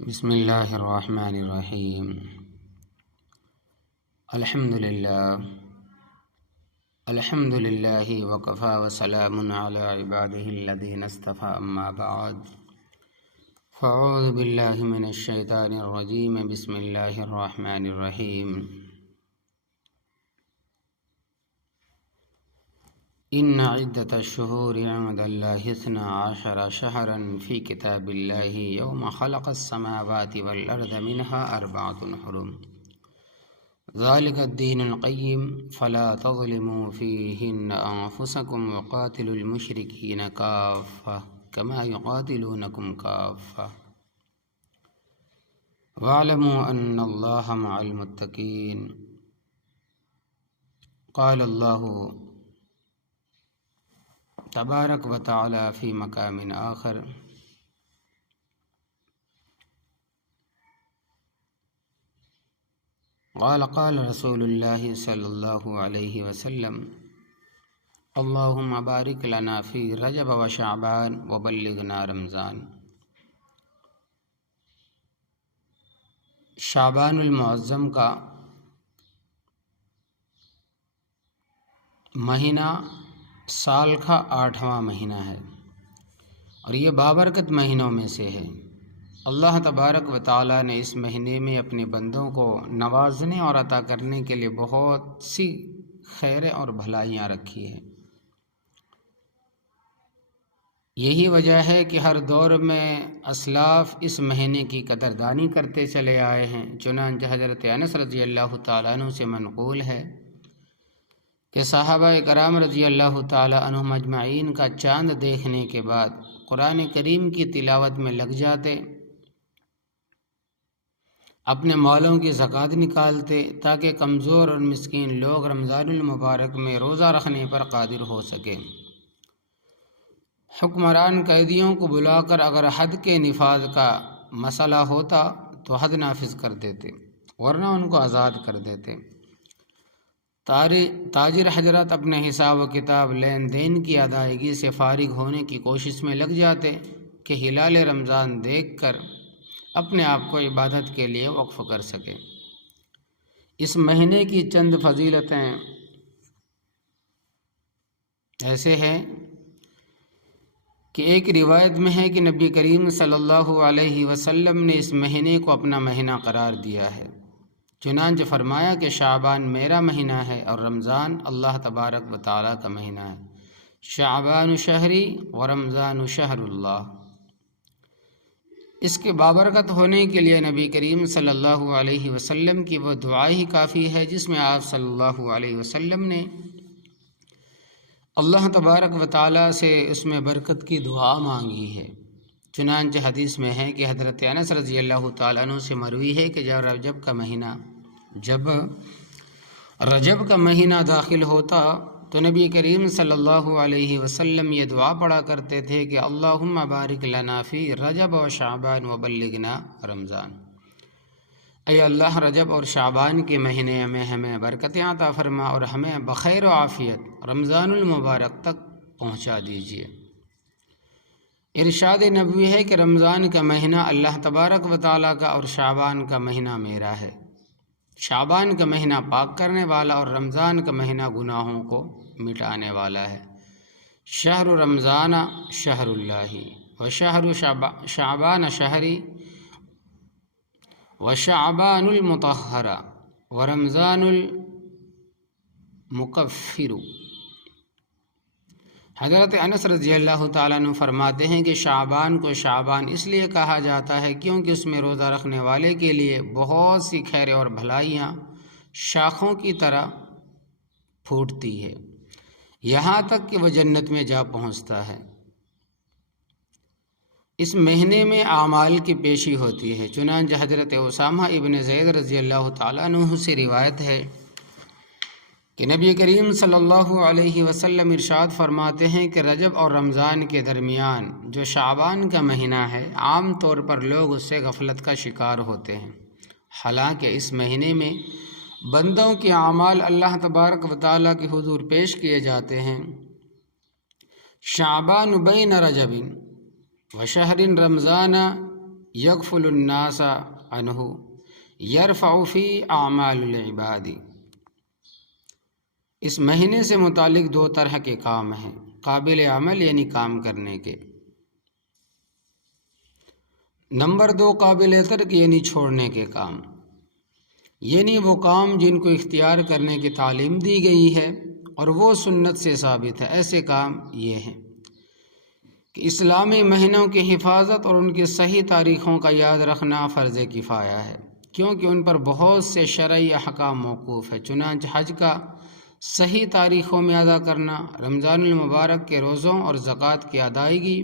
بسم اللہ الرحمن الرحیم الحمد للہ وکفی وسلام علی عباده الذین اصطفى اما بعد فاعوذ باللہ من الشیطان الرجیم بسم اللہ الرحمن الرحیم ان عدۃ الشہور عند اللہ 12 شہرا فی کتاب اللہ یوم خلق السماوات والارض منها 4 حرم ذلك الدین القیم فلا تظلموا فیہن انفسکم وقاتلوا المشرکین کافۃ کما یقاتلونکم کافۃ واعلموا ان اللہ مع المتقین قال اللہ تبارک و تعالی فی مقام آخر قال رسول اللہ صلی اللہ علیہ وسلم اللہم بارک لنا فی رجب و شعبان وبلغنا رمضان۔ شعبان المعظم کا مہینہ سال کا 8واں مہینہ ہے اور یہ بابرکت مہینوں میں سے ہے۔ اللہ تبارک و تعالیٰ نے اس مہینے میں اپنے بندوں کو نوازنے اور عطا کرنے کے لیے بہت سی خیریں اور بھلائیاں رکھی ہیں۔ یہی وجہ ہے کہ ہر دور میں اسلاف اس مہینے کی قدردانی کرتے چلے آئے ہیں۔ چنانچہ حضرت انس رضی اللہ تعالیٰ عنہ سے منقول ہے کہ صحابہ کرام رضی اللہ تعالیٰ عنہم اجمعین کا چاند دیکھنے کے بعد قرآن کریم کی تلاوت میں لگ جاتے، اپنے مالوں کی زکوٰۃ نکالتے تاکہ کمزور اور مسکین لوگ رمضان المبارک میں روزہ رکھنے پر قادر ہو سکیں۔ حکمران قیدیوں کو بلا کر اگر حد کے نفاذ کا مسئلہ ہوتا تو حد نافذ کر دیتے ورنہ ان کو آزاد کر دیتے۔ تاجر حضرات اپنے حساب و کتاب لین دین کی ادائیگی سے فارغ ہونے کی کوشش میں لگ جاتے کہ ہلال رمضان دیکھ کر اپنے آپ کو عبادت کے لیے وقف کر سکے۔ اس مہینے کی چند فضیلتیں ایسے ہیں کہ ایک روایت میں ہے کہ نبی کریم صلی اللہ علیہ وسلم نے اس مہینے کو اپنا مہینہ قرار دیا ہے۔ چنانچہ فرمایا کہ شعبان میرا مہینہ ہے اور رمضان اللہ تبارک و تعالیٰ کا مہینہ ہے۔ شعبان شہری و رمضان شہر اللہ۔ اس کے بابرکت ہونے کے لیے نبی کریم صلی اللہ علیہ وسلم کی وہ دعا ہی کافی ہے جس میں آپ صلی اللہ علیہ وسلم نے اللہ تبارک و تعالیٰ سے اس میں برکت کی دعا مانگی ہے۔ چنانچہ حدیث میں ہے کہ حضرت انس رضی اللہ تعالیٰ عنہ سے مروی ہے کہ جب رجب کا مہینہ داخل ہوتا تو نبی کریم صلی اللہ علیہ وسلم یہ دعا پڑھا کرتے تھے کہ اللہم بارک لنا فی رجب و شعبان وبلغنا رمضان۔ اے اللہ رجب اور شعبان کے مہینے میں ہمیں برکتیں عطا فرما اور ہمیں بخیر و عافیت رمضان المبارک تک پہنچا دیجیے۔ ارشاد نبوی ہے کہ رمضان کا مہینہ اللہ تبارک و تعالیٰ کا اور شعبان کا مہینہ میرا ہے۔ شعبان کا مہینہ پاک کرنے والا اور رمضان کا مہینہ گناہوں کو مٹانے والا ہے۔ شہر رمضان شہر اللہ و شہر شعبان شہری و شعبان المطہر و رمضان المکفر۔ حضرت انس رضی اللہ تعالیٰ عنہ فرماتے ہیں کہ شعبان کو شعبان اس لیے کہا جاتا ہے کیونکہ اس میں روزہ رکھنے والے کے لیے بہت سی خیریں اور بھلائیاں شاخوں کی طرح پھوٹتی ہے یہاں تک کہ وہ جنت میں جا پہنچتا ہے۔ اس مہینے میں اعمال کی پیشی ہوتی ہے۔ چنانچہ حضرت اسامہ ابن زید رضی اللہ تعالیٰ عنہ سے روایت ہے کہ نبی کریم صلی اللہ علیہ وسلم ارشاد فرماتے ہیں کہ رجب اور رمضان کے درمیان جو شعبان کا مہینہ ہے عام طور پر لوگ اس سے غفلت کا شکار ہوتے ہیں، حالانکہ اس مہینے میں بندوں کے اعمال اللہ تبارک و تعالیٰ کے حضور پیش کیے جاتے ہیں۔ شعبان بین رجب و شہر رمضان یغفل الناس عنہ یرفع فی اعمال العباد۔ اس مہینے سے متعلق دو طرح کے کام ہیں، قابل عمل یعنی کام کرنے کے، نمبر دو قابل ترک یعنی چھوڑنے کے کام، یعنی وہ کام جن کو اختیار کرنے کی تعلیم دی گئی ہے اور وہ سنت سے ثابت ہے۔ ایسے کام یہ ہیں کہ اسلامی مہینوں کی حفاظت اور ان کی صحیح تاریخوں کا یاد رکھنا فرض کفایہ ہے، کیونکہ ان پر بہت سے شرعی احکام موقوف ہے۔ چنانچہ حج کا صحیح تاریخوں میں ادا کرنا، رمضان المبارک کے روزوں اور زکوٰۃ کی ادائیگی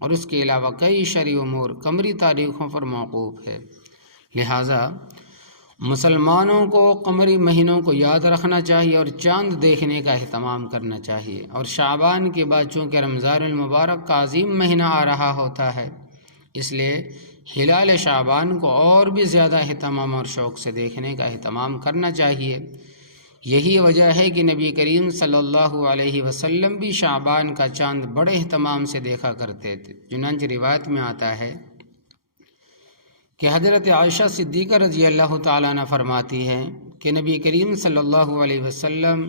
اور اس کے علاوہ کئی شرعی امور قمری تاریخوں پر موقوف ہے۔ لہٰذا مسلمانوں کو قمری مہینوں کو یاد رکھنا چاہیے اور چاند دیکھنے کا اہتمام کرنا چاہیے، اور شعبان کے بعد چونکہ رمضان المبارک کا عظیم مہینہ آ رہا ہوتا ہے، اس لیے ہلال شعبان کو اور بھی زیادہ اہتمام اور شوق سے دیکھنے کا اہتمام کرنا چاہیے۔ یہی وجہ ہے کہ نبی کریم صلی اللہ علیہ وسلم بھی شعبان کا چاند بڑے اہتمام سے دیکھا کرتے تھے۔ چنانچہ روایت میں آتا ہے کہ حضرت عائشہ صدیقہ رضی اللہ تعالیٰ عنہ فرماتی ہیں کہ نبی کریم صلی اللہ علیہ وسلم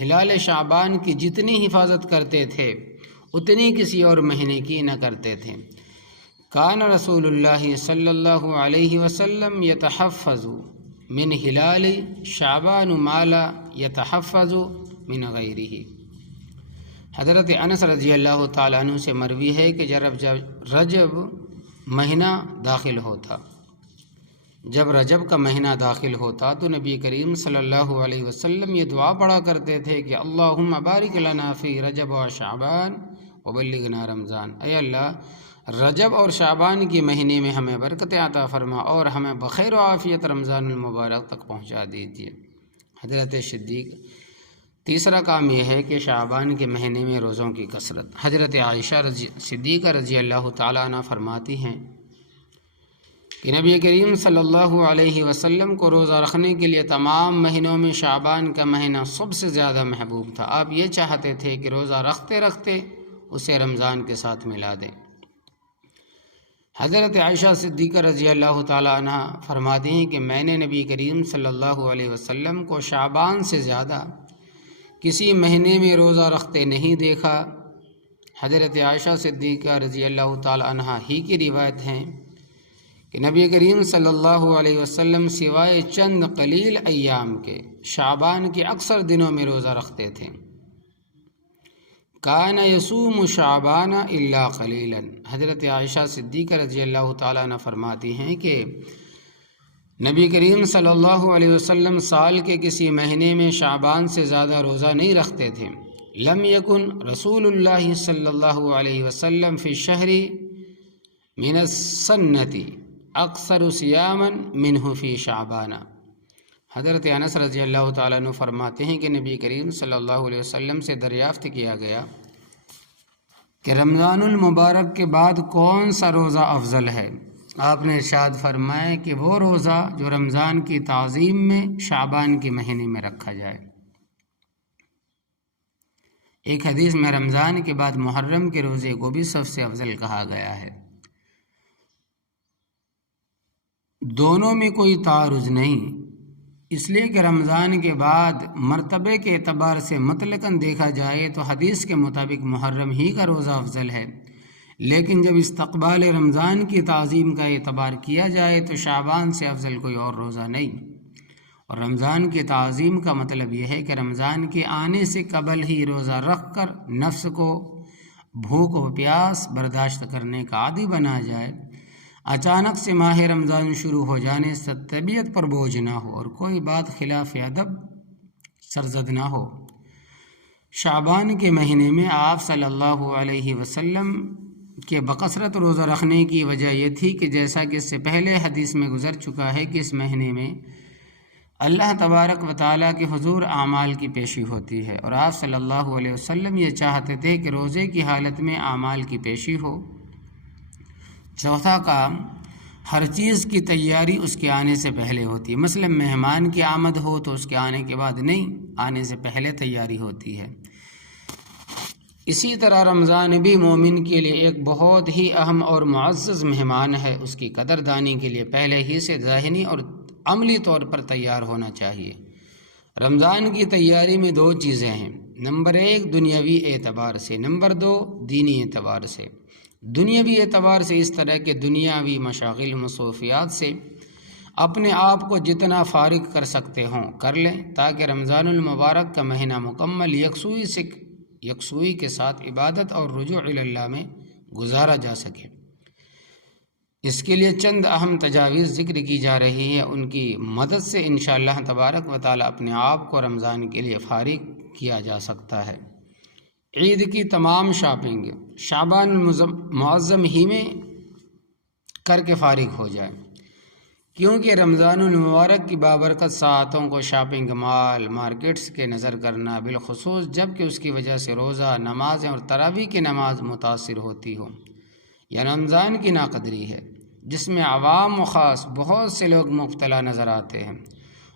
ہلال شعبان کی جتنی حفاظت کرتے تھے اتنی کسی اور مہینے کی نہ کرتے تھے۔ کان رسول اللہ صلی اللہ علیہ وسلم یتحفظ من ہلال شعبان ما لا یتحفظ من غیرہ۔ حضرت انس رضی اللہ تعالیٰ عنہ سے مروی ہے کہ جب رجب مہینہ داخل ہوتا، جب رجب کا مہینہ داخل ہوتا تو نبی کریم صلی اللہ علیہ وسلم یہ دعا پڑھا کرتے تھے کہ اللہم بارک لنا فی رجب و شعبان وبلغنا رمضان۔ اے اللہ، رجب اور شعبان کی مہینے میں ہمیں برکت عطا فرما اور ہمیں بخیر و عافیت رمضان المبارک تک پہنچا دیجیے۔ حضرت صدیق تیسرا کام یہ ہے کہ شعبان کے مہینے میں روزوں کی کثرت۔ حضرت عائشہ صدیقہ رضی اللہ تعالیٰ عنہ فرماتی ہیں کہ نبی کریم صلی اللہ علیہ وسلم کو روزہ رکھنے کے لیے تمام مہینوں میں شعبان کا مہینہ سب سے زیادہ محبوب تھا۔ آپ یہ چاہتے تھے کہ روزہ رکھتے رکھتے اسے رمضان کے ساتھ ملا دیں۔ حضرت عائشہ صدیقہ رضی اللہ تعالیٰ عنہ فرماتی ہیں کہ میں نے نبی کریم صلی اللہ علیہ وسلم کو شعبان سے زیادہ کسی مہینے میں روزہ رکھتے نہیں دیکھا۔ حضرت عائشہ صدیقہ رضی اللہ تعالی عنہ ہی کی روایت ہیں کہ نبی کریم صلی اللہ علیہ وسلم سوائے چند قلیل ایام کے شعبان کے اکثر دنوں میں روزہ رکھتے تھے۔ کان یصوم شعبان الا قلیلا۔ حضرت عائشہ صدیقہ رضی اللہ تعالی عنہ فرماتی ہیں کہ نبی کریم صلی اللہ علیہ وسلم سال کے کسی مہینے میں شعبان سے زیادہ روزہ نہیں رکھتے تھے۔ لم یکن رسول اللہ صلی اللہ علیہ وسلم فی الشہر من السنۃ اکثر صیاما منہ فی شعبان۔ حضرت انس رضی اللہ تعالیٰ عنہ فرماتے ہیں کہ نبی کریم صلی اللہ علیہ وسلم سے دریافت کیا گیا کہ رمضان المبارک کے بعد کون سا روزہ افضل ہے؟ آپ نے ارشاد فرمایا کہ وہ روزہ جو رمضان کی تعظیم میں شعبان کے مہینے میں رکھا جائے۔ ایک حدیث میں رمضان کے بعد محرم کے روزے کو بھی سب سے افضل کہا گیا ہے۔ دونوں میں کوئی تعارض نہیں، اس لیے کہ رمضان کے بعد مرتبے کے اعتبار سے مطلقاً دیکھا جائے تو حدیث کے مطابق محرم ہی کا روزہ افضل ہے، لیکن جب استقبال رمضان کی تعظیم کا اعتبار کیا جائے تو شعبان سے افضل کوئی اور روزہ نہیں۔ اور رمضان کی تعظیم کا مطلب یہ ہے کہ رمضان کے آنے سے قبل ہی روزہ رکھ کر نفس کو بھوک و پیاس برداشت کرنے کا عادی بنا جائے، اچانک سے ماہ رمضان شروع ہو جانے سے طبیعت پر بوجھ نہ ہو اور کوئی بات خلاف ادب سرزد نہ ہو۔ شعبان کے مہینے میں آپ صلی اللہ علیہ وسلم کے بکثرت روزہ رکھنے کی وجہ یہ تھی کہ جیسا کہ اس سے پہلے حدیث میں گزر چکا ہے کہ اس مہینے میں اللہ تبارک و تعالیٰ کے حضور اعمال کی پیشی ہوتی ہے، اور آپ صلی اللہ علیہ وسلم یہ چاہتے تھے کہ روزے کی حالت میں اعمال کی پیشی ہو۔ چوتھا کام، ہر چیز کی تیاری اس کے آنے سے پہلے ہوتی ہے۔ مثلا مہمان کی آمد ہو تو اس کے آنے کے بعد نہیں، آنے سے پہلے تیاری ہوتی ہے۔ اسی طرح رمضان بھی مومن کے لیے ایک بہت ہی اہم اور معزز مہمان ہے۔ اس کی قدردانی کے لیے پہلے ہی سے ذہنی اور عملی طور پر تیار ہونا چاہیے۔ رمضان کی تیاری میں دو چیزیں ہیں، نمبر 1 دنیاوی اعتبار سے، نمبر 2 دینی اعتبار سے۔ دنیاوی اعتبار سے اس طرح کے دنیاوی مشاغل مصروفیات سے اپنے آپ کو جتنا فارغ کر سکتے ہوں کر لیں، تاکہ رمضان المبارک کا مہینہ مکمل یکسوئی کے ساتھ عبادت اور رجوع الی اللہ میں گزارا جا سکے۔ اس کے لیے چند اہم تجاویز ذکر کی جا رہی ہے، ان کی مدد سے انشاءاللہ تبارک و تعالی اپنے آپ کو رمضان کے لیے فارغ کیا جا سکتا ہے۔ عید کی تمام شاپنگ شعبان المعظم ہی میں کر کے فارغ ہو جائے، کیونکہ رمضان المبارک کی بابرکت ساعتوں کو شاپنگ مال مارکیٹس کے نظر کرنا، بالخصوص جب کہ اس کی وجہ سے روزہ، نمازیں اور تراویح کی نماز متاثر ہوتی ہو، یہ رمضان کی ناقدری ہے جس میں عوام و خاص بہت سے لوگ مبتلا نظر آتے ہیں۔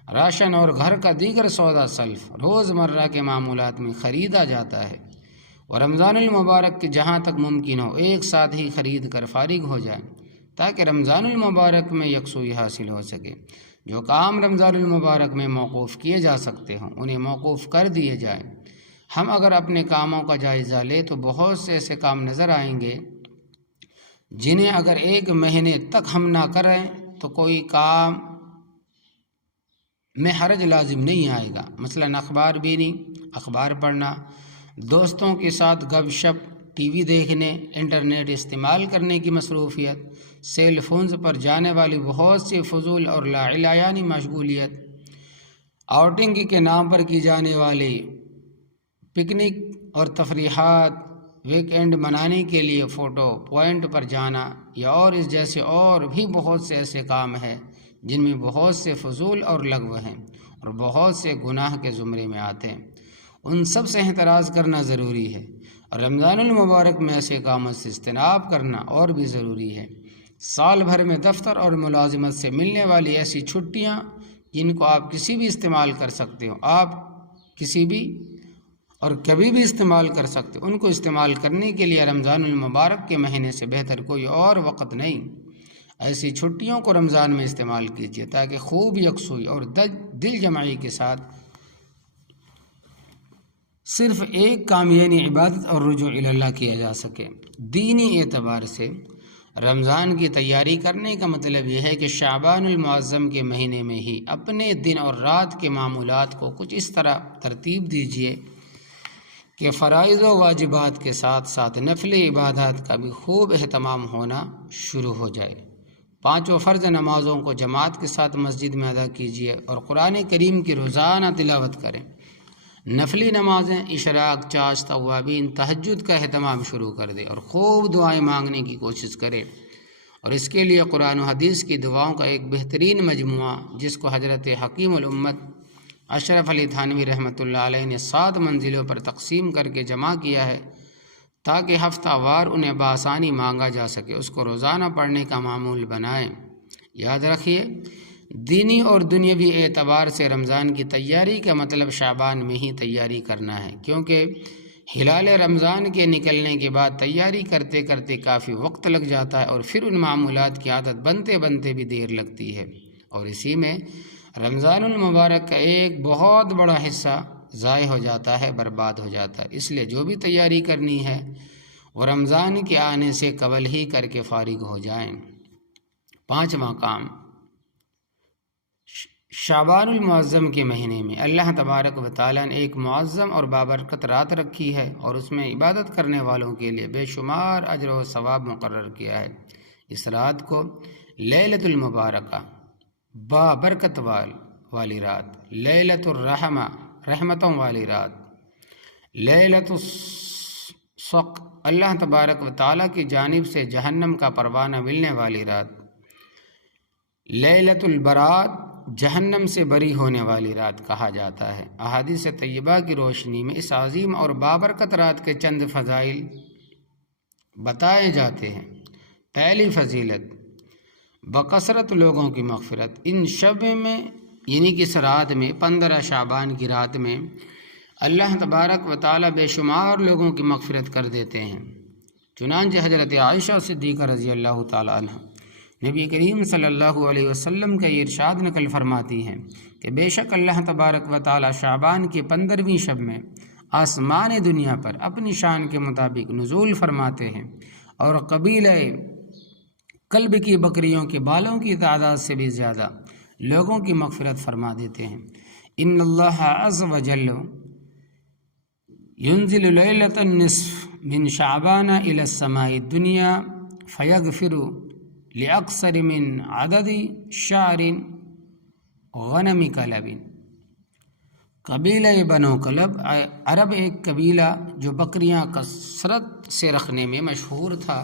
راشن اور گھر کا دیگر سودا سلف روزمرہ کے معمولات میں خریدا جاتا ہے، اور رمضان المبارک کے جہاں تک ممکن ہو ایک ساتھ ہی خرید کر فارغ ہو جائیں، تاکہ رمضان المبارک میں یکسوئی حاصل ہو سکے۔ جو کام رمضان المبارک میں موقوف کیے جا سکتے ہوں انہیں موقوف کر دیے جائیں۔ ہم اگر اپنے کاموں کا جائزہ لیں تو بہت سے ایسے کام نظر آئیں گے جنہیں اگر ایک مہینے تک ہم نہ کریں تو کوئی کام میں حرج لازم نہیں آئے گا، مثلاً اخبار بینی، اخبار پڑھنا، دوستوں کے ساتھ گپ شپ، ٹی وی دیکھنے، انٹرنیٹ استعمال کرنے کی مصروفیت، سیل فونز پر جانے والی بہت سی فضول اور لا علایانی مشغولیت، آؤٹنگ کے نام پر کی جانے والی پکنک اور تفریحات، ویک اینڈ منانے کے لیے فوٹو پوائنٹ پر جانا، یا اور اس جیسے اور بھی بہت سے ایسے کام ہیں جن میں بہت سے فضول اور لغو ہیں اور بہت سے گناہ کے زمرے میں آتے ہیں۔ ان سب سے احتراز کرنا ضروری ہے، اور رمضان المبارک میں ایسے کاموں سے اجتناب کرنا اور بھی ضروری ہے۔ سال بھر میں دفتر اور ملازمت سے ملنے والی ایسی چھٹیاں جن کو آپ کسی بھی استعمال کر سکتے ہو، آپ کسی بھی اور کبھی بھی استعمال کر سکتے ہو، ان کو استعمال کرنے کے لیے رمضان المبارک کے مہینے سے بہتر کوئی اور وقت نہیں۔ ایسی چھٹیوں کو رمضان میں استعمال کیجیے تاکہ خوب یکسوئی اور دل جمعی کے ساتھ صرف ایک کام یعنی عبادت اور رجوع الی اللہ کیا جا سکے۔ دینی اعتبار سے رمضان کی تیاری کرنے کا مطلب یہ ہے کہ شعبان المعظم کے مہینے میں ہی اپنے دن اور رات کے معمولات کو کچھ اس طرح ترتیب دیجیے کہ فرائض و واجبات کے ساتھ ساتھ نفل عبادات کا بھی خوب اہتمام ہونا شروع ہو جائے۔ 5 فرض نمازوں کو جماعت کے ساتھ مسجد میں ادا کیجیے اور قرآن کریم کی روزانہ تلاوت کریں۔ نفلی نمازیں، اشراق، چاشت، اوابین، تہجد کا اہتمام شروع کر دیں اور خوب دعائیں مانگنے کی کوشش کریں، اور اس کے لیے قرآن و حدیث کی دعاؤں کا ایک بہترین مجموعہ جس کو حضرت حکیم الامت اشرف علی تھانوی رحمۃ اللہ علیہ نے 7 منزلوں پر تقسیم کر کے جمع کیا ہے تاکہ ہفتہ وار انہیں بآسانی مانگا جا سکے، اس کو روزانہ پڑھنے کا معمول بنائیں۔ یاد رکھیے، دینی اور دنیاوی اعتبار سے رمضان کی تیاری کا مطلب شعبان میں ہی تیاری کرنا ہے، کیونکہ ہلال رمضان کے نکلنے کے بعد تیاری کرتے کرتے کافی وقت لگ جاتا ہے، اور پھر ان معمولات کی عادت بنتے بنتے بھی دیر لگتی ہے، اور اسی میں رمضان المبارک کا ایک بہت بڑا حصہ ضائع ہو جاتا ہے، برباد ہو جاتا ہے۔ اس لیے جو بھی تیاری کرنی ہے وہ رمضان کے آنے سے قبل ہی کر کے فارغ ہو جائیں۔ 5واں کام، شعبان المعظم کے مہینے میں اللہ تبارک و تعالیٰ نے ایک معظم اور بابرکت رات رکھی ہے، اور اس میں عبادت کرنے والوں کے لیے بے شمار اجر و ثواب مقرر کیا ہے۔ اس رات کو لیلۃ المبارکہ، بابرکت والی رات، لیلۃ الرحمہ، رحمتوں والی رات، لیلۃ الصق، اللہ تبارک و تعالیٰ کی جانب سے جہنم کا پروانہ ملنے والی رات، لیلۃ البرات، جہنم سے بری ہونے والی رات کہا جاتا ہے۔ احادیث طیبہ کی روشنی میں اس عظیم اور بابرکت رات کے چند فضائل بتائے جاتے ہیں۔ پہلی فضیلت، بکثرت لوگوں کی مغفرت۔ ان شب میں یعنی کہ اس رات میں 15 شعبان کی رات میں اللہ تبارک و تعالی بے شمار لوگوں کی مغفرت کر دیتے ہیں۔ چنانچہ حضرت عائشہ صدیقہ رضی اللہ تعالیٰ عنہ نبی کریم صلی اللہ علیہ وسلم کا یہ ارشاد نقل فرماتی ہیں کہ بے شک اللہ تبارک و تعالی شعبان کی 15ویں شب میں آسمان دنیا پر اپنی شان کے مطابق نزول فرماتے ہیں اور قبیلہ کلب کی بکریوں کے بالوں کی تعداد سے بھی زیادہ لوگوں کی مغفرت فرما دیتے ہیں۔ ان اللہ عز وجل ينزل ليلة النصف من شعبان إلى السماء الدنيا فيغفر لأكثر من عدد شعر غنم کلب۔ قبیلہ بنو کلب عرب ایک قبیلہ جو بکریاں کثرت سے رکھنے میں مشہور تھا،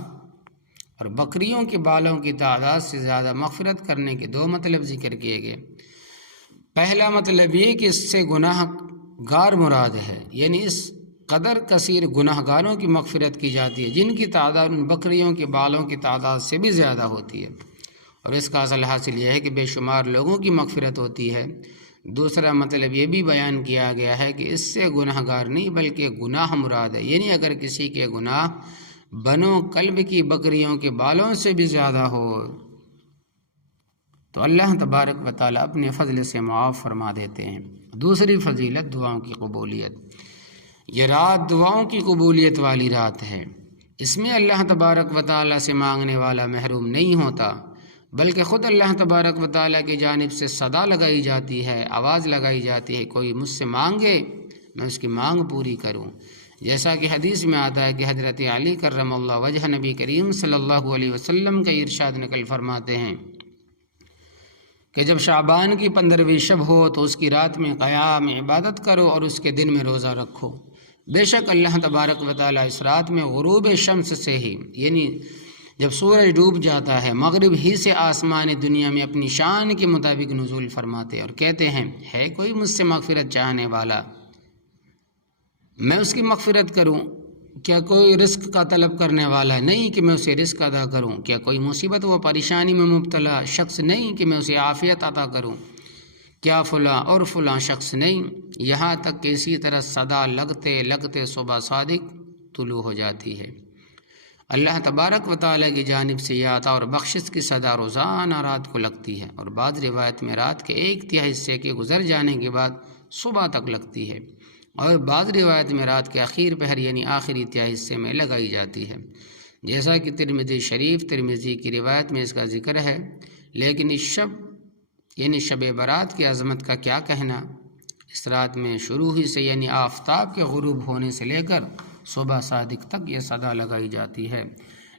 اور بکریوں کے بالوں کی تعداد سے زیادہ مغفرت کرنے کے 2 مطلب ذکر کیے گئے۔ پہلا مطلب یہ کہ اس سے گناہ گار مراد ہے، یعنی اس قدر کثیر گناہ گاروں کی مغفرت کی جاتی ہے جن کی تعداد ان بکریوں کے بالوں کی تعداد سے بھی زیادہ ہوتی ہے، اور اس کا اصل حاصل یہ ہے کہ بے شمار لوگوں کی مغفرت ہوتی ہے۔ دوسرا مطلب یہ بھی بیان کیا گیا ہے کہ اس سے گناہ گار نہیں بلکہ گناہ مراد ہے، یعنی اگر کسی کے گناہ بنو کلب کی بکریوں کے بالوں سے بھی زیادہ ہو تو اللہ تبارک و تعالیٰ اپنے فضل سے معاف فرما دیتے ہیں۔ دوسری فضیلت دعاؤں کی قبولیت۔ یہ رات دعاؤں کی قبولیت والی رات ہے۔ اس میں اللہ تبارک و تعالیٰ سے مانگنے والا محروم نہیں ہوتا، بلکہ خود اللہ تبارک و تعالیٰ کی جانب سے صدا لگائی جاتی ہے، آواز لگائی جاتی ہے، کوئی مجھ سے مانگے میں اس کی مانگ پوری کروں۔ جیسا کہ حدیث میں آتا ہے کہ حضرت علی کرم اللہ وجہ نبی کریم صلی اللہ علیہ وسلم کا ارشاد نقل فرماتے ہیں کہ جب شعبان کی 15ویں شب ہو تو اس کی رات میں قیام عبادت کرو اور اس کے دن میں روزہ رکھو۔ بے شک اللہ تبارک و تعالیٰ اس رات میں غروب شمس سے ہی، یعنی جب سورج ڈوب جاتا ہے، مغرب ہی سے آسمان دنیا میں اپنی شان کے مطابق نزول فرماتے اور کہتے ہیں ہے کوئی مجھ سے مغفرت چاہنے والا، میں اس کی مغفرت کروں؟ کیا کوئی رزق کا طلب کرنے والا نہیں کہ میں اسے رزق ادا کروں؟ کیا کوئی مصیبت و پریشانی میں مبتلا شخص نہیں کہ میں اسے عافیت عطا کروں؟ کیا فلاں اور فلاں شخص نہیں؟ یہاں تک کہ اسی طرح صدا لگتے لگتے صبح صادق طلوع ہو جاتی ہے۔ اللہ تبارک و تعالیٰ کی جانب سے یہ عطا اور بخشش کی صدا روزانہ رات کو لگتی ہے، اور بعض روایت میں رات کے 1/3 حصے کے گزر جانے کے بعد صبح تک لگتی ہے، اور بعض روایت میں رات کے آخر پہر یعنی آخری تہائی حصے میں لگائی جاتی ہے، جیسا کہ ترمذی کی روایت میں اس کا ذکر ہے۔ لیکن اس شب یعنی شب برات کی عظمت کا کیا کہنا؟ اس رات میں شروع ہی سے یعنی آفتاب کے غروب ہونے سے لے کر صبح صادق تک یہ صدا لگائی جاتی ہے،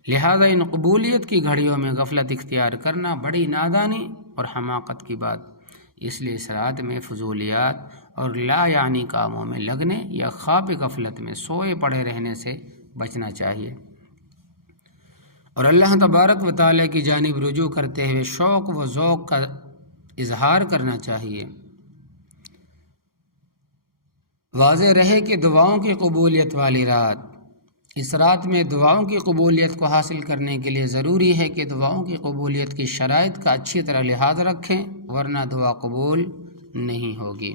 لہذا ان قبولیت کی گھڑیوں میں غفلت اختیار کرنا بڑی نادانی اور حماقت کی بات، اس لیے اس رات میں فضولیات اور لا یعنی کاموں میں لگنے یا خواب غفلت میں سوئے پڑے رہنے سے بچنا چاہیے، اور اللہ تبارک و تعالیٰ کی جانب رجوع کرتے ہوئے شوق و ذوق کا اظہار کرنا چاہیے۔ واضح رہے کہ دعاؤں کی قبولیت والی رات، اس رات میں دعاؤں کی قبولیت کو حاصل کرنے کے لیے ضروری ہے کہ دعاؤں کی قبولیت کی شرائط کا اچھی طرح لحاظ رکھیں، ورنہ دعا قبول نہیں ہوگی۔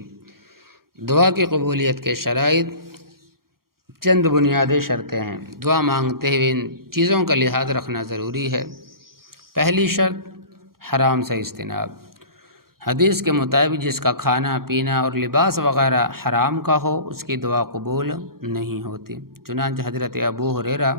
دعا کی قبولیت کے شرائط چند بنیادی شرطیں ہیں۔ دعا مانگتے ہوئے ان چیزوں کا لحاظ رکھنا ضروری ہے۔ پہلی شرط حرام سے اجتناب۔ حدیث کے مطابق جس کا کھانا پینا اور لباس وغیرہ حرام کا ہو اس کی دعا قبول نہیں ہوتی۔ چنانچہ حضرت ابو ہریرہ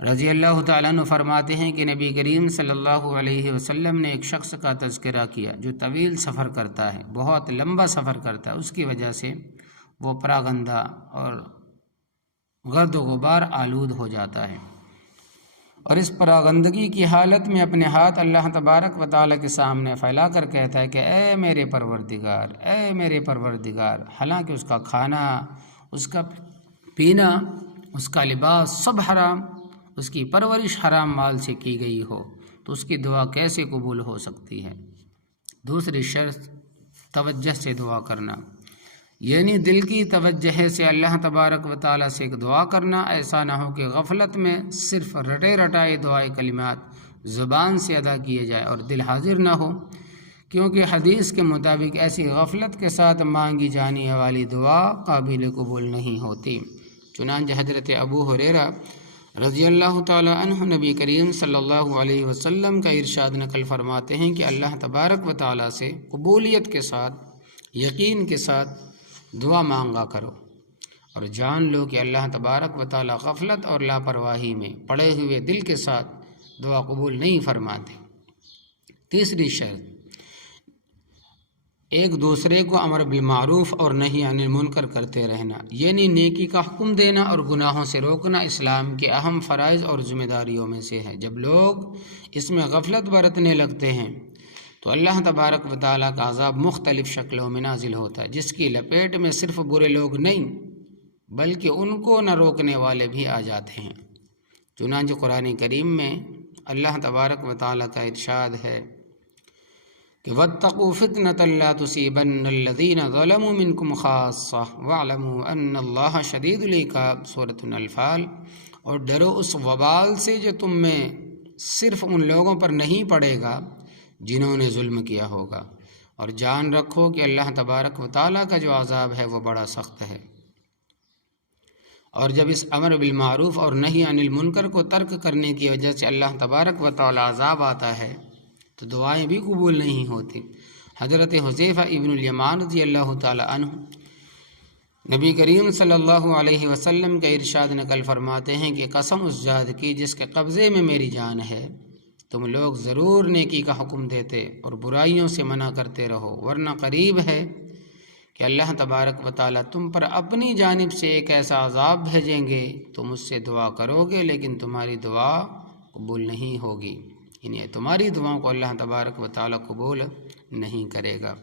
رضی اللہ تعالیٰ عنہ فرماتے ہیں کہ نبی کریم صلی اللہ علیہ وسلم نے ایک شخص کا تذکرہ کیا جو طویل سفر کرتا ہے، بہت لمبا سفر کرتا ہے، اس کی وجہ سے وہ پراگندہ اور گرد و غبار آلود ہو جاتا ہے، اور اس پراگندگی کی حالت میں اپنے ہاتھ اللہ تبارک و تعالیٰ کے سامنے پھیلا کر کہتا ہے کہ اے میرے پروردگار، اے میرے پروردگار، حالانکہ اس کا کھانا، اس کا پینا، اس کا لباس سب حرام، اس کی پرورش حرام مال سے کی گئی ہو، تو اس کی دعا کیسے قبول ہو سکتی ہے؟ دوسری شرط توجہ سے دعا کرنا، یعنی دل کی توجہ سے اللہ تبارک و تعالیٰ سے ایک دعا کرنا، ایسا نہ ہو کہ غفلت میں صرف رٹے رٹائے دعائے کلمات زبان سے ادا کیے جائے اور دل حاضر نہ ہو کیونکہ حدیث کے مطابق ایسی غفلت کے ساتھ مانگی جانے والی دعا قابل قبول نہیں ہوتی۔ چنانچہ حضرت ابو ہریرہ رضی اللہ تعالی عنہ نبی کریم صلی اللہ علیہ وسلم کا ارشاد نقل فرماتے ہیں کہ اللہ تبارک و تعالی سے قبولیت کے ساتھ، یقین کے ساتھ دعا مانگا کرو، اور جان لو کہ اللہ تبارک و تعالی غفلت اور لاپرواہی میں پڑے ہوئے دل کے ساتھ دعا قبول نہیں فرماتے۔ تیسری شرط، ایک دوسرے کو امر بالمعروف اور نہی عن المنکر کرتے رہنا، یعنی نیکی کا حکم دینا اور گناہوں سے روکنا اسلام کے اہم فرائض اور ذمہ داریوں میں سے ہے۔ جب لوگ اس میں غفلت برتنے لگتے ہیں تو اللہ تبارک و تعالیٰ کا عذاب مختلف شکلوں میں نازل ہوتا ہے، جس کی لپیٹ میں صرف برے لوگ نہیں بلکہ ان کو نہ روکنے والے بھی آ جاتے ہیں۔ چنانچہ قرآن کریم میں اللہ تبارک و تعالیٰ کا ارشاد ہے کہ وَاتَّقُوا فِتْنَةً لَا تُصِيبَنَّ الَّذِينَ ظَلَمُوا مِنْكُمْ خَاصَّةً وَاعْلَمُوا أَنَّ اللَّهَ شَدِيدُ الْعِقَابِ سورۃ الانفال۔ اور ڈرو اس وبال سے جو تم میں صرف ان لوگوں پر نہیں پڑے گا جنہوں نے ظلم کیا ہوگا، اور جان رکھو کہ اللہ تبارک و تعالیٰ کا جو عذاب ہے وہ بڑا سخت ہے۔ اور جب اس امر بالمعروف اور نہی عن المنکر کو ترک کرنے کی وجہ سے اللہ تبارک و تعالیٰ عذاب آتا ہے تو دعائیں بھی قبول نہیں ہوتی۔ حضرت حذیفہ ابن الیمان رضی اللہ تعالی عنہ نبی کریم صلی اللہ علیہ وسلم کا ارشاد نقل فرماتے ہیں کہ قسم اس ذات کی جس کے قبضے میں میری جان ہے، تم لوگ ضرور نیکی کا حکم دیتے اور برائیوں سے منع کرتے رہو، ورنہ قریب ہے کہ اللہ تبارک و تعالیٰ تم پر اپنی جانب سے ایک ایسا عذاب بھیجیں گے، تم اس سے دعا کرو گے لیکن تمہاری دعا قبول نہیں ہوگی، یعنی تمہاری دعاؤں کو اللہ تبارک و تعالیٰ قبول نہیں کرے گا۔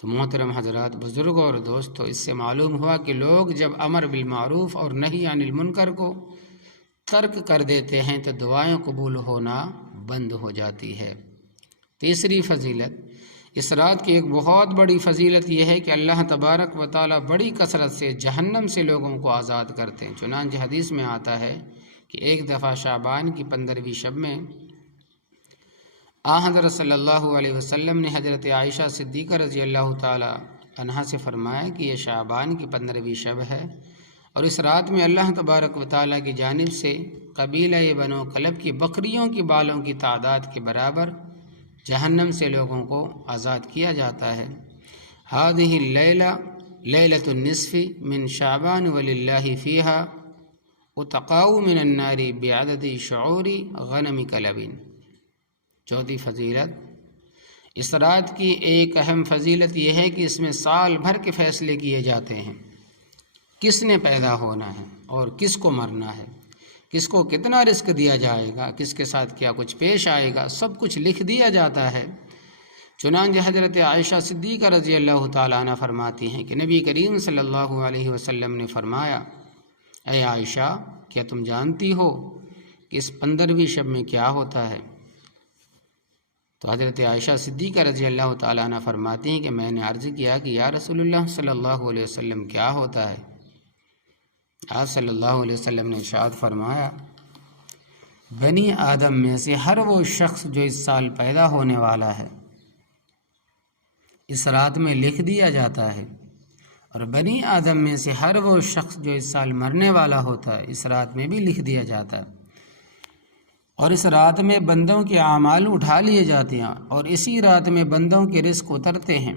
تو محترم حضرات، بزرگوں اور دوستوں، اس سے معلوم ہوا کہ لوگ جب امر بالمعروف اور نہی عن المنکر کو ترک کر دیتے ہیں تو دعائیں قبول ہونا بند ہو جاتی ہے۔ تیسری فضیلت، اس رات کی ایک بہت بڑی فضیلت یہ ہے کہ اللہ تبارک و تعالیٰ بڑی کثرت سے جہنم سے لوگوں کو آزاد کرتے ہیں۔ چنانچہ حدیث میں آتا ہے کہ ایک دفعہ شعبان کی 15ویں شب میں حضرت صلی اللہ علیہ وسلم نے حضرت عائشہ صدیقہ رضی اللہ تعالی عنہا سے فرمایا کہ یہ شعبان کی 15ویں شب ہے، اور اس رات میں اللہ تبارک و تعالیٰ کی جانب سے قبیلہ بنو کلب کی بکریوں کی بالوں کی تعداد کے برابر جہنم سے لوگوں کو آزاد کیا جاتا ہے۔ هذه الليلة ليلة النصف من شعبان وللہ فیہا اتقاء من النار بعدد شعور غنم کلب۔ چوتھی فضیلت، اس رات کی ایک اہم فضیلت یہ ہے کہ اس میں سال بھر کے فیصلے کیے جاتے ہیں، کس نے پیدا ہونا ہے اور کس کو مرنا ہے، کس کو کتنا رزق دیا جائے گا، کس کے ساتھ کیا کچھ پیش آئے گا، سب کچھ لکھ دیا جاتا ہے۔ چنانچہ حضرت عائشہ صدیقہ رضی اللہ تعالیٰ عنہ فرماتی ہیں کہ نبی کریم صلی اللہ علیہ وسلم نے فرمایا، اے عائشہ، کیا تم جانتی ہو کہ اس 15ویں شب میں کیا ہوتا ہے؟ تو حضرت عائشہ صدیقہ رضی اللہ تعالیٰ عنہ فرماتی ہیں کہ میں نے عرض کیا کہ یا رسول اللہ صلی اللہ علیہ وسلم کیا ہوتا ہے؟ آپ صلی اللہ علیہ وسلم نے ارشاد فرمایا، بنی آدم میں سے ہر وہ شخص جو اس سال پیدا ہونے والا ہے اس رات میں لکھ دیا جاتا ہے، اور بنی آدم میں سے ہر وہ شخص جو اس سال مرنے والا ہوتا ہے اس رات میں بھی لکھ دیا جاتا ہے، اور اس رات میں بندوں کے اعمال اٹھا لیے جاتے ہیں، اور اسی رات میں بندوں کے رزق اترتے ہیں۔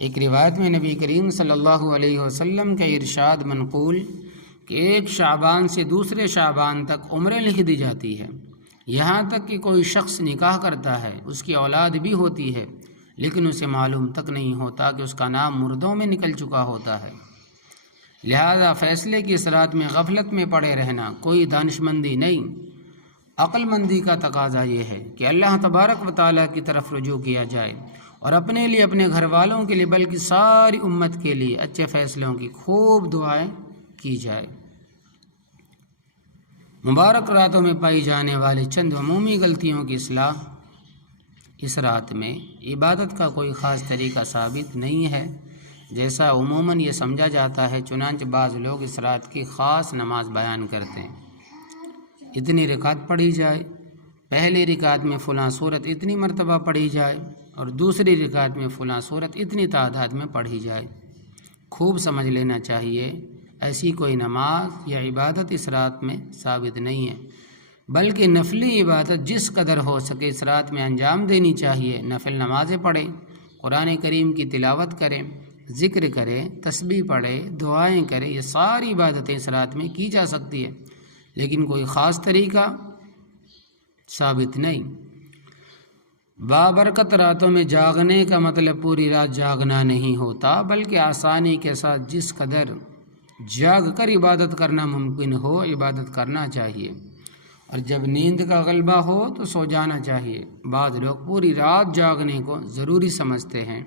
ایک روایت میں نبی کریم صلی اللہ علیہ وسلم کا ارشاد منقول کہ ایک شعبان سے دوسرے شعبان تک عمریں لکھ دی جاتی ہے، یہاں تک کہ کوئی شخص نکاح کرتا ہے، اس کی اولاد بھی ہوتی ہے، لیکن اسے معلوم تک نہیں ہوتا کہ اس کا نام مردوں میں نکل چکا ہوتا ہے۔ لہذا فیصلے کی اس رات میں غفلت میں پڑے رہنا کوئی دانش مندی نہیں، عقل مندی کا تقاضا یہ ہے کہ اللہ تبارک و تعالیٰ کی طرف رجوع کیا جائے، اور اپنے لیے، اپنے گھر والوں کے لیے، بلکہ ساری امت کے لیے اچھے فیصلوں کی خوب دعائیں کی جائے۔ مبارک راتوں میں پائی جانے والی چند عمومی غلطیوں کی اصلاح۔ اس رات میں عبادت کا کوئی خاص طریقہ ثابت نہیں ہے جیسا عموماً یہ سمجھا جاتا ہے، چنانچہ بعض لوگ اس رات کی خاص نماز بیان کرتے ہیں، اتنی رکعت پڑھی جائے، پہلی رکعت میں فلاں صورت اتنی مرتبہ پڑھی جائے اور دوسری رکعت میں فلاں صورت اتنی تعداد میں پڑھی جائے۔ خوب سمجھ لینا چاہیے، ایسی کوئی نماز یا عبادت اس رات میں ثابت نہیں ہے، بلکہ نفلی عبادت جس قدر ہو سکے اس رات میں انجام دینی چاہیے۔ نفل نمازیں پڑھیں، قرآن کریم کی تلاوت کریں، ذکر کریں، تسبیح پڑھیں، دعائیں کریں، یہ ساری عبادتیں اس رات میں کی جا سکتی ہیں، لیکن کوئی خاص طریقہ ثابت نہیں۔ بابرکت راتوں میں جاگنے کا مطلب پوری رات جاگنا نہیں ہوتا، بلکہ آسانی کے ساتھ جس قدر جاگ کر عبادت کرنا ممکن ہو عبادت کرنا چاہیے، اور جب نیند کا غلبہ ہو تو سو جانا چاہیے۔ بعض لوگ پوری رات جاگنے کو ضروری سمجھتے ہیں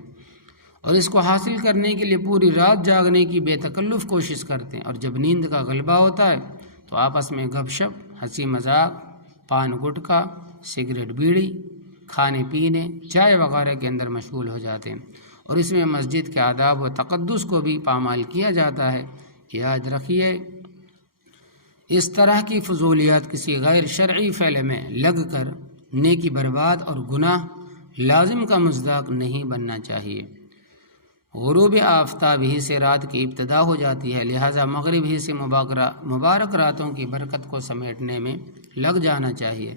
اور اس کو حاصل کرنے کے لیے پوری رات جاگنے کی بے تکلف کوشش کرتے ہیں، اور جب نیند کا غلبہ ہوتا ہے تو آپس میں گپ شپ، ہنسی مذاق، پان گٹکا، سگریٹ بیڑی، کھانے پینے، چائے وغیرہ کے اندر مشغول ہو جاتے ہیں، اور اس میں مسجد کے آداب و تقدس کو بھی پامال کیا جاتا ہے۔ یاد رکھیے، اس طرح کی فضولیات کسی غیر شرعی فعل میں لگ کر نیکی برباد اور گناہ لازم کا مصداق نہیں بننا چاہیے۔ غروب آفتاب ہی سے رات کی ابتدا ہو جاتی ہے، لہٰذا مغرب ہی سے مبارک راتوں کی برکت کو سمیٹنے میں لگ جانا چاہیے۔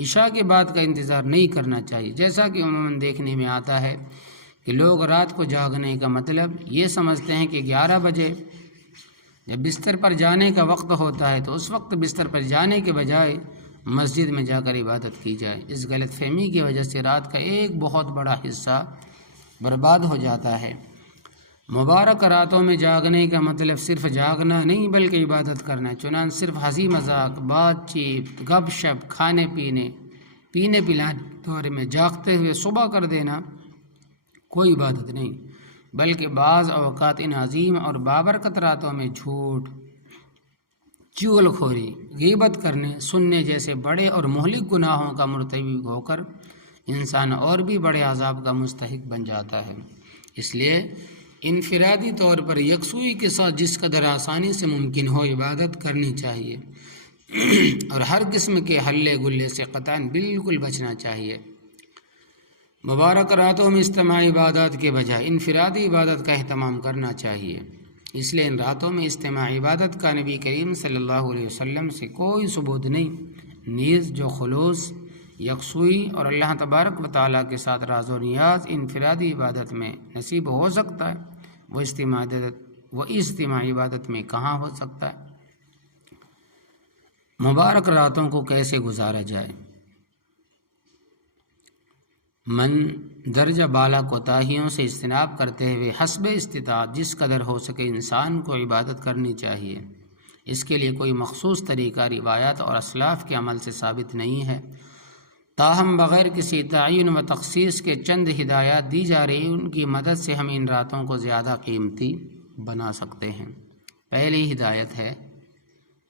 عشاء کے بعد کا انتظار نہیں کرنا چاہیے، جیسا کہ عموماً دیکھنے میں آتا ہے کہ لوگ رات کو جاگنے کا مطلب یہ سمجھتے ہیں کہ 11 بجے جب بستر پر جانے کا وقت ہوتا ہے تو اس وقت بستر پر جانے کے بجائے مسجد میں جا کر عبادت کی جائے۔ اس غلط فہمی کی وجہ سے رات کا ایک بہت بڑا حصہ برباد ہو جاتا ہے۔ مبارک راتوں میں جاگنے کا مطلب صرف جاگنا نہیں بلکہ عبادت کرنا ہے، چنانچہ صرف ہنسی مذاق، بات چیت، گپ شپ، کھانے پینے پلانے دورے میں جاگتے ہوئے صبح کر دینا کوئی عبادت نہیں، بلکہ بعض اوقات ان عظیم اور بابرکت راتوں میں جھوٹ، چغل خوری، غیبت کرنے، سننے جیسے بڑے اور مہلک گناہوں کا مرتکب ہو کر انسان اور بھی بڑے عذاب کا مستحق بن جاتا ہے۔ اس لیے انفرادی طور پر یکسوئی کے ساتھ جس قدر آسانی سے ممکن ہو عبادت کرنی چاہیے، اور ہر قسم کے ہلے گلے سے قطعاً بالکل بچنا چاہیے۔ مبارک راتوں میں اجتماعی عبادات کے بجائے انفرادی عبادت کا اہتمام کرنا چاہیے، اس لیے ان راتوں میں اجتماعی عبادت کا نبی کریم صلی اللہ علیہ وسلم سے کوئی ثبوت نہیں۔ نیز جو خلوص، یکسوئی اور اللہ تبارک و تعالیٰ کے ساتھ راز و نیاز انفرادی عبادت میں نصیب ہو سکتا ہے، وہ اجتماعی عبادت میں کہاں ہو سکتا ہے۔ مبارک راتوں کو کیسے گزارا جائے؟ درجہ بالا کوتاہیوں سے اجتناب کرتے ہوئے حسب استطاعت جس قدر ہو سکے انسان کو عبادت کرنی چاہیے۔ اس کے لیے کوئی مخصوص طریقہ روایات اور اسلاف کے عمل سے ثابت نہیں ہے، تاہم بغیر کسی تعین و تخصیص کے چند ہدایات دی جا رہی، ان کی مدد سے ہم ان راتوں کو زیادہ قیمتی بنا سکتے ہیں۔ پہلی ہدایت ہے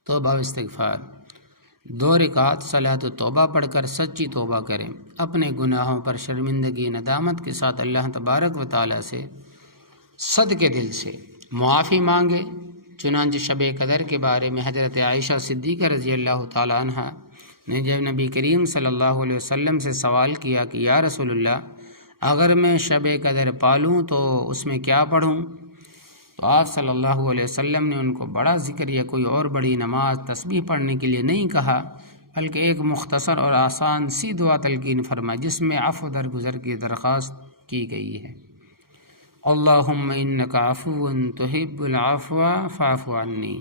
توبہ و استغفار۔ 2 رکعت صلاۃ توبہ پڑھ کر سچی توبہ کریں، اپنے گناہوں پر شرمندگی ندامت کے ساتھ اللہ تبارک و تعالیٰ سے صدقے دل سے معافی مانگے۔ چنانچہ شب قدر کے بارے میں حضرت عائشہ صدیقہ رضی اللہ تعالیٰ عنہ نے جب نبی کریم صلی اللہ علیہ وسلم سے سوال کیا کہ یا رسول اللہ، اگر میں شب قدر پالوں تو اس میں کیا پڑھوں؟ تو آپ صلی اللہ علیہ وسلم نے ان کو بڑا ذکر یا کوئی اور بڑی نماز تسبیح پڑھنے کے لیے نہیں کہا، بلکہ ایک مختصر اور آسان سی دعا تلقین فرمائی جس میں عفو درگزر کی درخواست کی گئی ہے۔ اللہم انک عفو تحب العفو فاعف عنی۔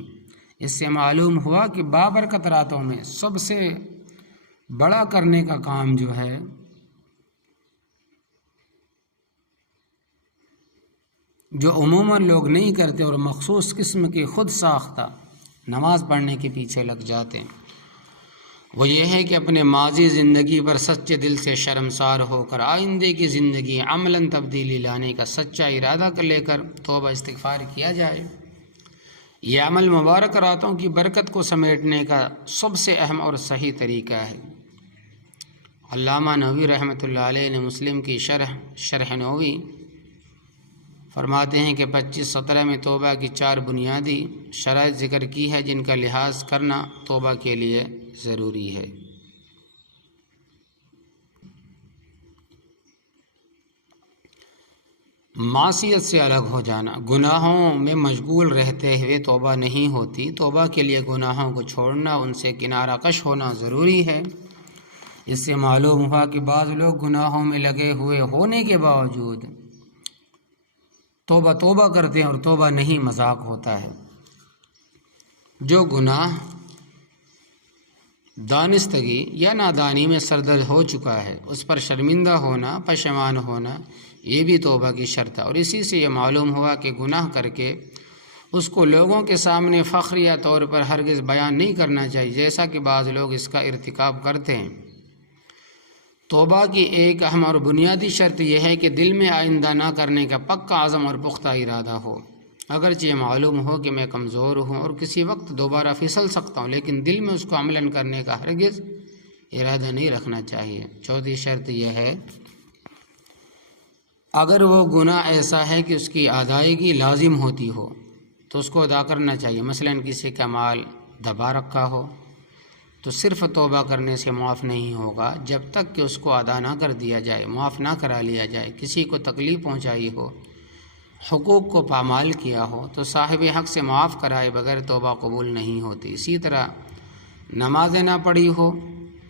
اس سے معلوم ہوا کہ بابرکت راتوں میں سب سے بڑا کرنے کا کام جو ہے جو عموماً لوگ نہیں کرتے اور مخصوص قسم کی خود ساختہ نماز پڑھنے کے پیچھے لگ جاتے ہیں، وہ یہ ہے کہ اپنے ماضی زندگی پر سچے دل سے شرمسار ہو کر آئندے کی زندگی عملاً تبدیلی لانے کا سچا ارادہ کر لے کر توبہ استغفار کیا جائے۔ یہ عمل مبارک راتوں کی برکت کو سمیٹنے کا سب سے اہم اور صحیح طریقہ ہے۔ علامہ نووی رحمۃ اللہ علیہ نے مسلم کی شرح نووی فرماتے ہیں کہ 25-17 میں توبہ کی 4 بنیادی شرائط ذکر کی ہے جن کا لحاظ کرنا توبہ کے لیے ضروری ہے۔ معصیت سے الگ ہو جانا، گناہوں میں مشغول رہتے ہوئے توبہ نہیں ہوتی۔ توبہ کے لیے گناہوں کو چھوڑنا، ان سے کنارہ کش ہونا ضروری ہے۔ اس سے معلوم ہوا کہ بعض لوگ گناہوں میں لگے ہوئے ہونے کے باوجود توبہ کرتے ہیں، اور توبہ نہیں مذاق ہوتا ہے۔ جو گناہ دانستگی یا نادانی میں سردر ہو چکا ہے، اس پر شرمندہ ہونا، پشیمان ہونا، یہ بھی توبہ کی شرط ہے۔ اور اسی سے یہ معلوم ہوا کہ گناہ کر کے اس کو لوگوں کے سامنے فخریہ طور پر ہرگز بیان نہیں کرنا چاہیے، جیسا کہ بعض لوگ اس کا ارتکاب کرتے ہیں۔ توبہ کی ایک اہم اور بنیادی شرط یہ ہے کہ دل میں آئندہ نہ کرنے کا پکا عزم اور پختہ ارادہ ہو۔ اگرچہ معلوم ہو کہ میں کمزور ہوں اور کسی وقت دوبارہ پھسل سکتا ہوں، لیکن دل میں اس کو عملاً کرنے کا ہرگز ارادہ نہیں رکھنا چاہیے۔ چوتھی شرط یہ ہے، اگر وہ گناہ ایسا ہے کہ اس کی ادائیگی لازم ہوتی ہو تو اس کو ادا کرنا چاہیے۔ مثلاً کسی کا مال دبا رکھا ہو تو صرف توبہ کرنے سے معاف نہیں ہوگا جب تک کہ اس کو ادا نہ کر دیا جائے، معاف نہ کرا لیا جائے۔ کسی کو تکلیف پہنچائی ہو، حقوق کو پامال کیا ہو تو صاحب حق سے معاف کرائے بغیر توبہ قبول نہیں ہوتی۔ اسی طرح نمازیں نہ پڑھی ہو،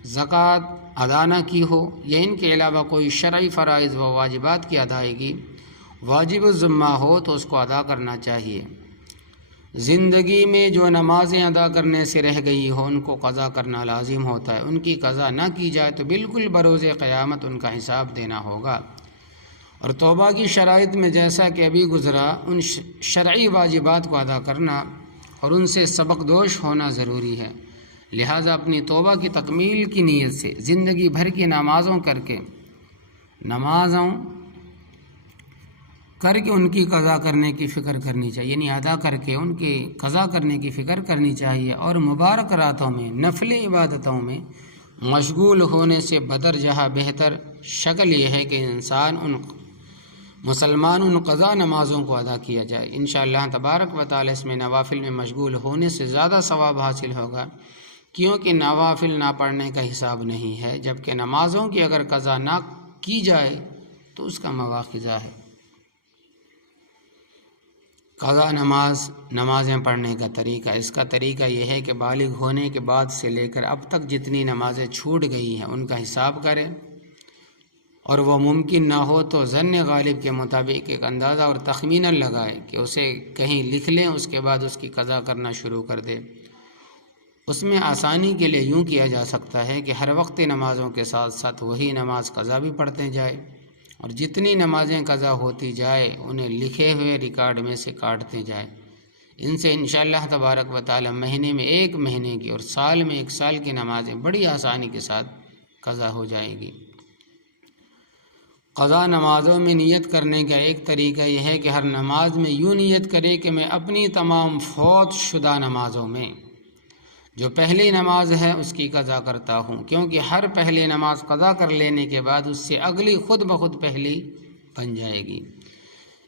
زکوٰۃ ادا نہ کی ہو، یا ان کے علاوہ کوئی شرعی فرائض و واجبات کی ادائیگی واجب الذمہ ہو تو اس کو ادا کرنا چاہیے۔ زندگی میں جو نمازیں ادا کرنے سے رہ گئی ہوں ان کو قضا کرنا لازم ہوتا ہے۔ ان کی قضا نہ کی جائے تو بالکل بروز قیامت ان کا حساب دینا ہوگا۔ اور توبہ کی شرائط میں جیسا کہ ابھی گزرا، ان شرعی واجبات کو ادا کرنا اور ان سے سبقدوش ہونا ضروری ہے۔ لہٰذا اپنی توبہ کی تکمیل کی نیت سے زندگی بھر کی نمازوں کر کے ان کی قضا کرنے کی فکر کرنی چاہیے، یعنی ادا کر کے ان کی قضا کرنے کی فکر کرنی چاہیے۔ اور مبارک راتوں میں نفل عبادتوں میں مشغول ہونے سے بدرجہ بہتر شکل یہ ہے کہ مسلمان ان قضا نمازوں کو ادا کیا جائے۔ انشاءاللہ تبارک و تعالی اس میں نوافل میں مشغول ہونے سے زیادہ ثواب حاصل ہوگا، کیونکہ نوافل نہ پڑھنے کا حساب نہیں ہے، جبکہ نمازوں کی اگر قضا نہ کی جائے تو اس کا مواخذہ ہے۔ قضا نمازیں پڑھنے کا طریقہ، اس کا طریقہ یہ ہے کہ بالغ ہونے کے بعد سے لے کر اب تک جتنی نمازیں چھوٹ گئی ہیں ان کا حساب کرے، اور وہ ممکن نہ ہو تو ظن غالب کے مطابق ایک اندازہ اور تخمیناً لگائے کہ اسے کہیں لکھ لیں، اس کے بعد اس کی قضا کرنا شروع کر دے۔ اس میں آسانی کے لیے یوں کیا جا سکتا ہے کہ ہر وقت نمازوں کے ساتھ ساتھ وہی نماز قضا بھی پڑھتے جائے، اور جتنی نمازیں قضا ہوتی جائے انہیں لکھے ہوئے ریکارڈ میں سے کاٹتے جائے۔ ان سے انشاءاللہ تبارک و تعالی مہینے میں 1 مہینے کی اور سال میں 1 سال کی نمازیں بڑی آسانی کے ساتھ قضا ہو جائیں گی۔ قضا نمازوں میں نیت کرنے کا ایک طریقہ یہ ہے کہ ہر نماز میں یوں نیت کرے کہ میں اپنی تمام فوت شدہ نمازوں میں جو پہلی نماز ہے اس کی قضا کرتا ہوں، کیونکہ ہر پہلی نماز قضا کر لینے کے بعد اس سے اگلی خود بخود پہلی بن جائے گی۔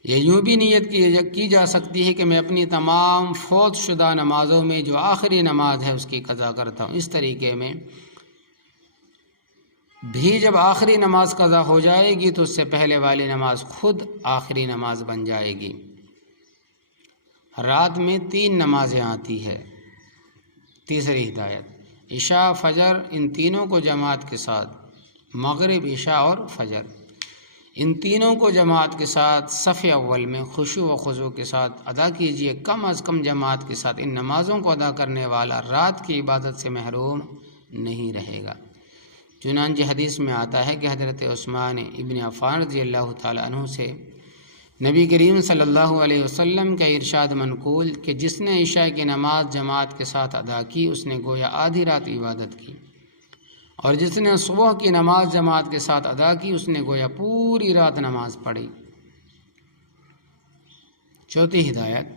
یہ یوں بھی نیت کی جا سکتی ہے کہ میں اپنی تمام فوت شدہ نمازوں میں جو آخری نماز ہے اس کی قضا کرتا ہوں۔ اس طریقے میں بھی جب آخری نماز قضا ہو جائے گی تو اس سے پہلے والی نماز خود آخری نماز بن جائے گی۔ رات میں 3 نمازیں آتی ہے۔ تیسری ہدایت، عشاء فجر ان تینوں کو جماعت کے ساتھ، مغرب عشاء اور فجر ان تینوں کو جماعت کے ساتھ صف اول میں خشوع و خضوع کے ساتھ ادا کیجیے۔ کم از کم جماعت کے ساتھ ان نمازوں کو ادا کرنے والا رات کی عبادت سے محروم نہیں رہے گا۔ چنانچہ حدیث میں آتا ہے کہ حضرت عثمان ابن عفان رضی اللہ تعالیٰ عنہ سے نبی کریم صلی اللہ علیہ وسلم کا ارشاد منقول کہ جس نے عشاء کی نماز جماعت کے ساتھ ادا کی اس نے گویا آدھی رات عبادت کی، اور جس نے صبح کی نماز جماعت کے ساتھ ادا کی اس نے گویا پوری رات نماز پڑھی۔ چوتھی ہدایت،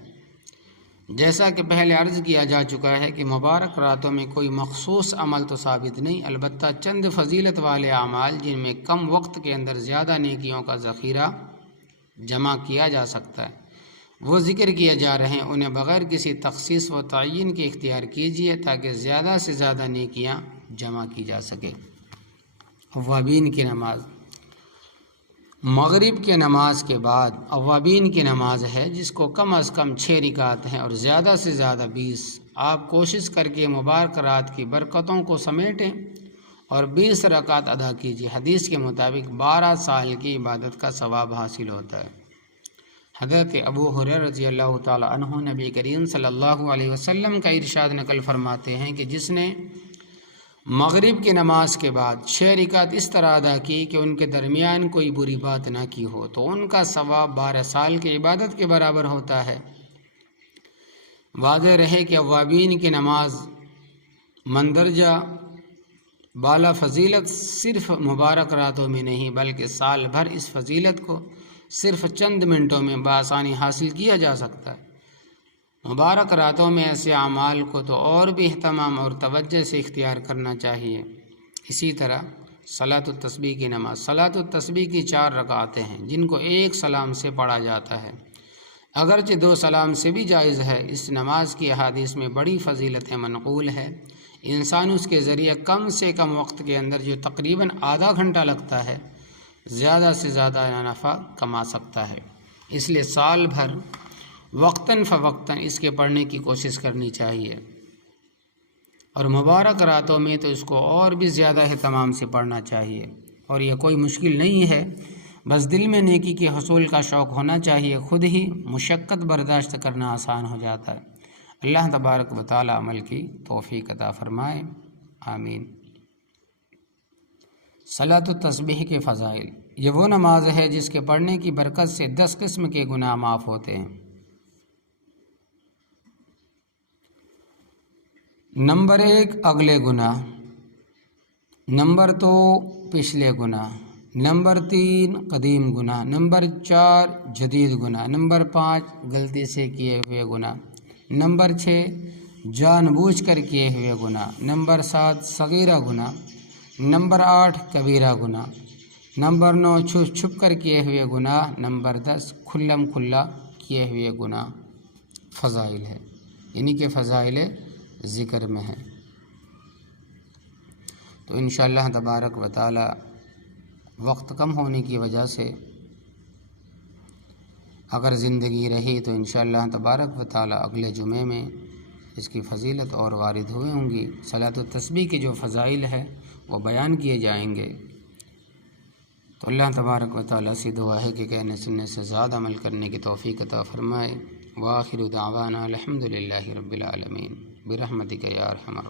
جیسا کہ پہلے عرض کیا جا چکا ہے کہ مبارک راتوں میں کوئی مخصوص عمل تو ثابت نہیں، البتہ چند فضیلت والے اعمال جن میں کم وقت کے اندر زیادہ نیکیوں کا ذخیرہ جمع کیا جا سکتا ہے وہ ذکر کیے جا رہے ہیں۔ انہیں بغیر کسی تخصیص و تعین کے اختیار کیجیے تاکہ زیادہ سے زیادہ نیکیاں جمع کی جا سکے۔ اوابین کی نماز، مغرب کے نماز کے بعد اوابین کی نماز ہے، جس کو کم از کم 6 رکعت ہیں اور زیادہ سے زیادہ 20۔ آپ کوشش کر کے مبارک رات کی برکتوں کو سمیٹیں اور 20 رکعت ادا کیجیے۔ حدیث کے مطابق 12 سال کی عبادت کا ثواب حاصل ہوتا ہے۔ حضرت ابو ہریرہ رضی اللہ تعالی عنہ نبی کریم صلی اللہ علیہ وسلم کا ارشاد نقل فرماتے ہیں کہ جس نے مغرب کی نماز کے بعد 6 رکعت اس طرح ادا کی کہ ان کے درمیان کوئی بری بات نہ کی ہو، تو ان کا ثواب 12 سال کی عبادت کے برابر ہوتا ہے۔ واضح رہے کہ اوابین کی نماز مندرجہ بالا فضیلت صرف مبارک راتوں میں نہیں بلکہ سال بھر اس فضیلت کو صرف چند منٹوں میں بآسانی حاصل کیا جا سکتا ہے۔ مبارک راتوں میں ایسے اعمال کو تو اور بھی اہتمام اور توجہ سے اختیار کرنا چاہیے۔ اسی طرح صلاۃ التسبیح کی نماز، صلاۃ التسبیح کی 4 رکعتیں ہیں جن کو ایک سلام سے پڑھا جاتا ہے، اگرچہ 2 سلام سے بھی جائز ہے۔ اس نماز کی احادیث میں بڑی فضیلتیں منقول ہے۔ انسان اس کے ذریعے کم سے کم وقت کے اندر جو تقریباً آدھا گھنٹہ لگتا ہے، زیادہ سے زیادہ نفع کما سکتا ہے۔ اس لیے سال بھر وقتاً فوقتاً اس کے پڑھنے کی کوشش کرنی چاہیے، اور مبارک راتوں میں تو اس کو اور بھی زیادہ اہتمام سے پڑھنا چاہیے۔ اور یہ کوئی مشکل نہیں ہے، بس دل میں نیکی کے حصول کا شوق ہونا چاہیے، خود ہی مشقت برداشت کرنا آسان ہو جاتا ہے۔ اللہ تبارک و تعالی عمل کی توفیق عطا فرمائے، آمین۔ صلاۃ التسبیح کے فضائل، یہ وہ نماز ہے جس کے پڑھنے کی برکت سے 10 قسم کے گناہ معاف ہوتے ہیں۔ نمبر 1 اگلے گناہ، نمبر 2 پچھلے گناہ، نمبر 3 قدیم گناہ، نمبر 4 جدید گناہ، نمبر 5 غلطی سے کیے ہوئے گناہ، نمبر 6 جان بوجھ کر کیے ہوئے گناہ، نمبر 7 صغیرہ گناہ، نمبر 8 کبیرہ گناہ، نمبر 9 چھپ چھپ کر کیے ہوئے گناہ، نمبر 10 کھلم کھلا کیے ہوئے گناہ۔ فضائل ہے، یعنی کہ فضائل ذکر میں ہے۔ تو انشاءاللہ تبارک و تعالی وقت کم ہونے کی وجہ سے اگر زندگی رہی تو انشاءاللہ تبارک و تعالی اگلے جمعے میں اس کی فضیلت اور وارد ہوئے ہوں گی۔ صلاۃ التسبیح کے جو فضائل ہے وہ بیان کیے جائیں گے۔ تو اللہ تبارک و تعالی سے دعا ہے کہ کہنے سننے سے زیادہ عمل کرنے کی توفیق عطا فرمائے۔ وآخر دعوانا الحمد للہ رب العالمین برحمتک یا ارحم الراحمین۔